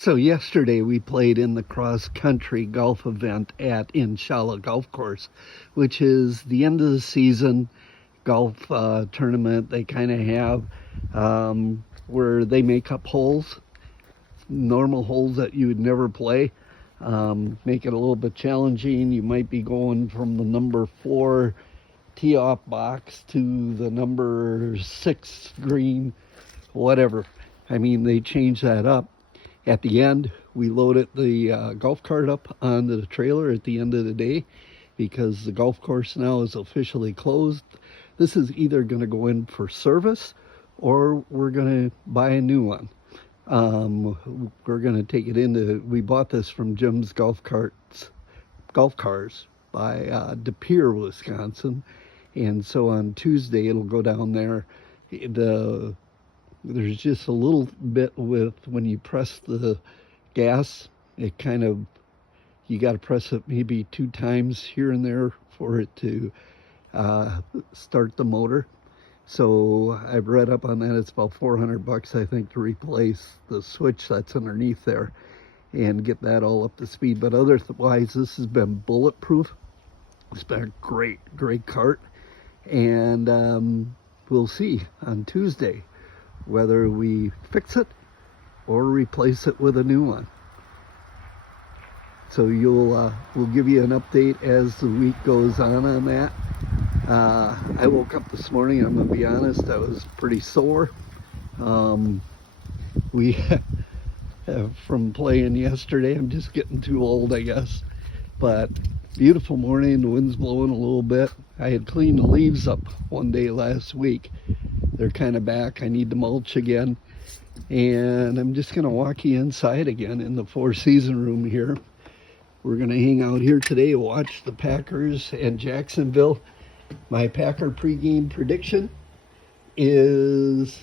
So yesterday we played in the cross-country golf event at Inshallah Golf Course, which is the end of the season golf tournament they kind of have, where they make up holes, normal holes that you would never play, make it a little bit challenging. You might be going from the number 4 tee-off box to the number 6 green, whatever. I mean, they change that up. At the end, we loaded the golf cart up onto the trailer at the end of the day because the golf course now is officially closed. This is either going to go in for service or we're going to buy a new one. We're going to take it into, we bought this from Jim's Golf Cars by De Pere, Wisconsin. And so on Tuesday, it'll go down there. There's just a little bit with when you press the gas, it kind of, you got to press it maybe 2 times here and there for it to start the motor. So I've read up on that. It's about $400, I think, to replace the switch that's underneath there and get that all up to speed. But otherwise, this has been bulletproof. It's been a great cart. And we'll see on Tuesday whether we fix it or replace it with a new one. So we'll give you an update as the week goes on that. I woke up this morning, I'm gonna be honest, I was pretty sore. We from playing yesterday, I'm just getting too old, I guess. But beautiful morning, the wind's blowing a little bit. I had cleaned the leaves up one day last week. They're kind of back. I need to mulch again. And I'm just going to walk you inside again in the Four Season room here. We're going to hang out here today, watch the Packers and Jacksonville. My Packer pregame prediction is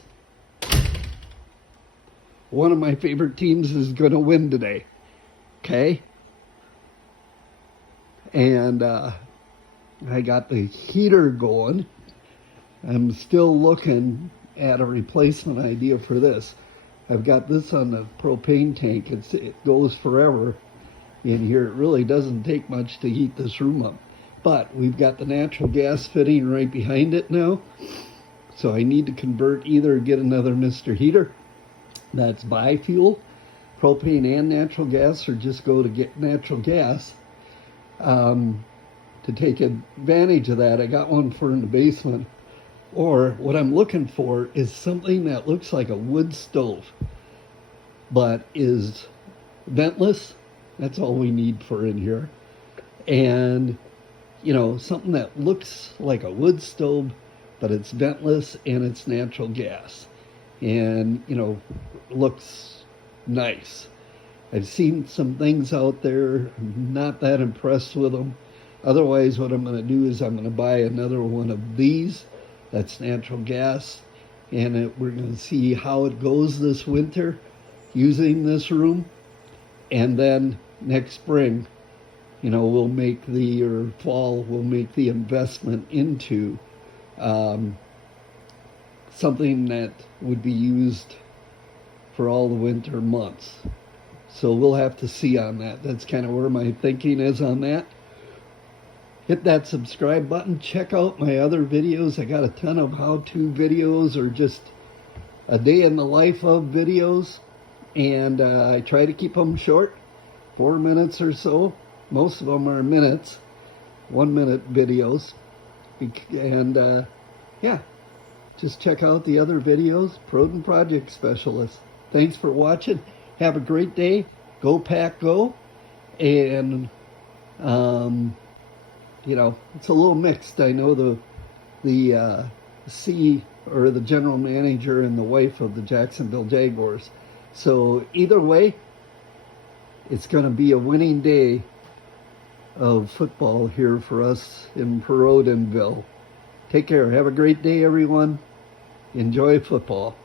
one of my favorite teams is going to win today. Okay? And I got the heater going. I'm still looking at a replacement idea for this. I've got this on the propane tank. It goes forever in here. It really doesn't take much to heat this room up. But we've got the natural gas fitting right behind it now. So I need to convert, either get another Mr. Heater that's bi-fuel, propane and natural gas, or just go to get natural gas. To take advantage of that, I got one for in the basement. Or what I'm looking for is something that looks like a wood stove, but is ventless. That's all we need for in here. And, you know, something that looks like a wood stove, but it's ventless and it's natural gas. And, you know, looks nice. I've seen some things out there, I'm not that impressed with them. Otherwise, what I'm going to do is I'm going to buy another one of these. That's natural gas, and we're going to see how it goes this winter using this room, and then next spring, you know, we'll make or fall, we'll make the investment into something that would be used for all the winter months. So we'll have to see on that. That's kind of where my thinking is on that. Hit that subscribe button. Check out my other videos. I got a ton of how-to videos or just a day in the life of videos. And I try to keep them short, 4 minutes or so. Most of them are minutes, 1-minute videos. And yeah, just check out the other videos, Proden Project Specialist. Thanks for watching. Have a great day. Go Pack Go. And you know, it's a little mixed. I know the general manager and the wife of the Jacksonville Jaguars. So either way, it's going to be a winning day of football here for us in Perodinville. Take care. Have a great day, everyone. Enjoy football.